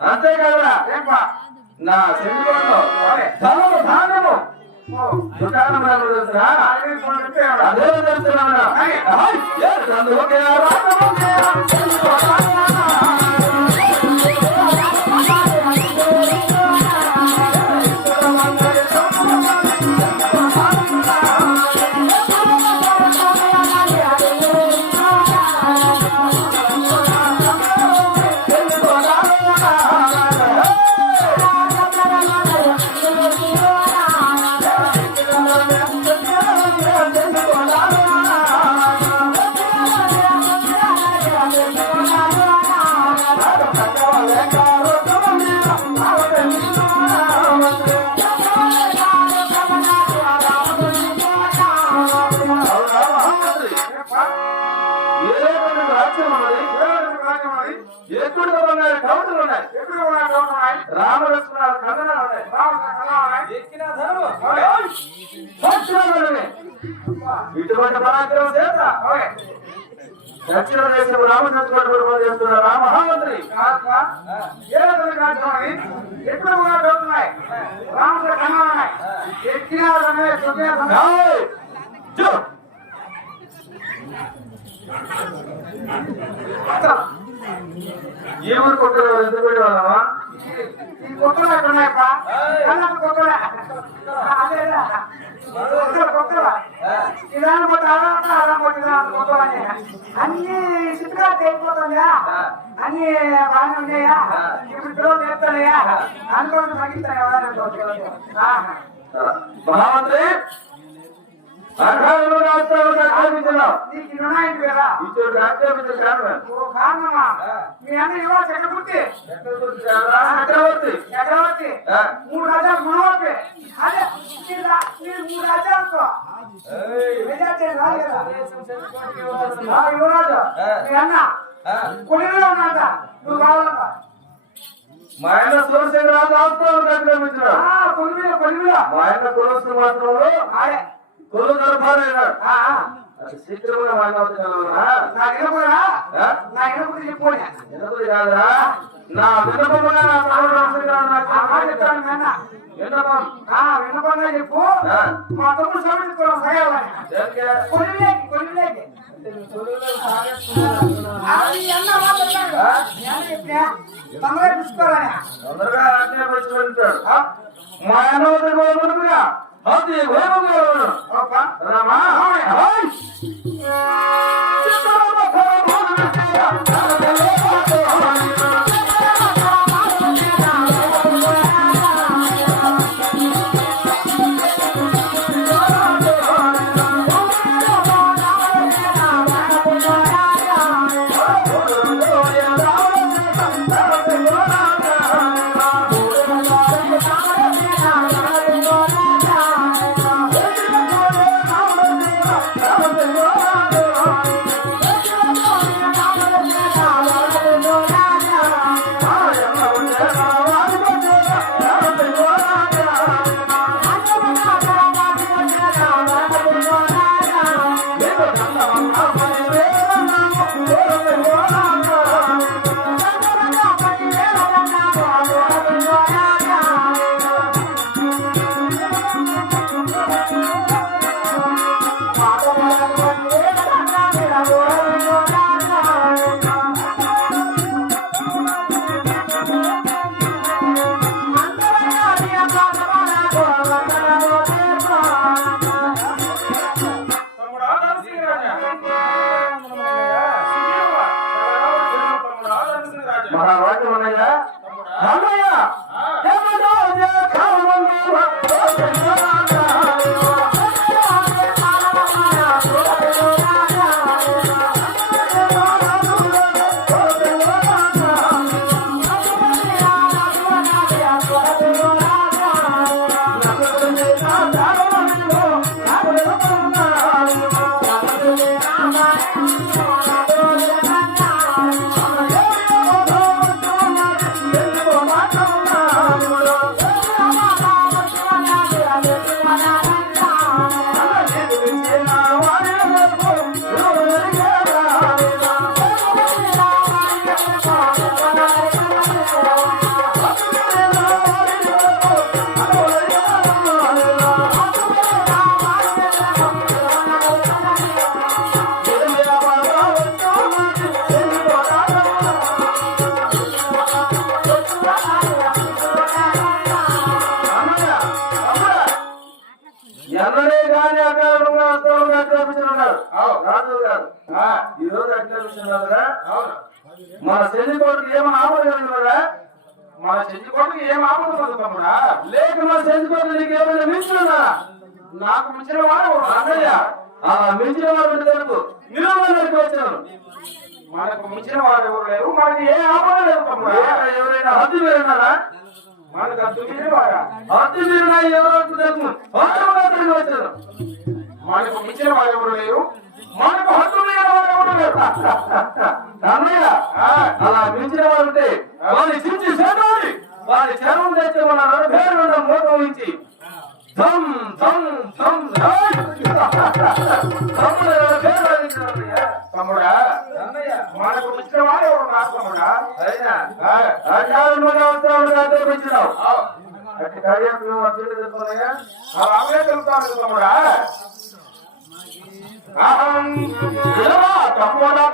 అంతేకాదురా నా చెందుకోవడం ధనము ధాన్యము దుకాణం అదే తెలుస్తున్నాను. రామలక్ష్మణ ఇటువంటి పరాక్రమం చేత దక్షిణ దేశం రామచంద్రుడు చేస్తున్న రామహామంత్రి ఎప్పుడు ఉన్నాయి ఏమని కొట్టలు ఎంత పెట్టి వాళ్ళవా ఈ కొత్తలు ఎక్కడ ఉన్నాయప్ప కొత్తలే కొత్తలా ఇదాన్ని కొట్టి అలా కొట్టి కొత్తలే అన్ని సిద్ధంగా తెలిపోతుందా అన్ని బాగానే ఉన్నాయా ఇప్పుడు పిల్లలు నేర్తానయ్యా అనుకోండి తగ్గిస్తాయి మహామంత్రి మీ అన్న యువ చక్రవర్తి చక్రవర్తి 3 రాజ్యాలు గుణవర్తి అదే మీరు 3 రాజ్యాలతో యువరాజు మీ అన్న కొలిలో ఉన్నంత నువ్వు కావాలంట మా ఆయన సోమశేఖర కొలిమిలో మా ఆయన కులస్తు మాత్రంలో కొలు దర్బారైనా శీఘ్రంగా మాట్లాడుతున్నా కాదురా నా విన్నపంగా విన్నపంగా చెప్పు మా తమ్ముడు తొందరగా మా అన్నగా అది రామా వచ్చినారుగా అవును. మన చెంచుకోటికి ఏమైనా ఆపద కలిగినదా? మన చెంచుకోటికి ఏం ఆపద తమ్ముడా? లేక మన చెంచుకోటి నీకు ఏమైనా మించినదా? నాకు మించిన వాడు అన్నయ్య అలా మించిన వాడు ఉంటే తెలుగు నిలవడానికి వచ్చాను. మనకు మించిన వాడు ఎవరు లేరు, మనకి ఏ ఆపద లేదు తమ్ముడా. ఎవరైనా హద్దు మీరున్నారా? మనకు అంత మించిన వాడా? హద్దు మీరున్నా ఎవరో తెలుగు అక్కడికి వచ్చాను. మనకు మించిన వాడు ఎవరు లేరు, మనకు హద్దు మీద వాడు ఎవరు లేరు. అన్నయ్య అలా మించిన వాడు ఉంటే వాడిని చించి చేయాలి. వాడి చర్మం తెచ్చి మన పేరు మూత ఊహించి తమ్ముడా మనకు మించిన వాడు ఎవరు నా తమ్ముడా? అయినా అవసరం పెంచినావు అట్టి కార్యాలు చెప్తున్నాయా? అవే తెలుస్తాను తమ్ముడా. అహం తమ్ముడా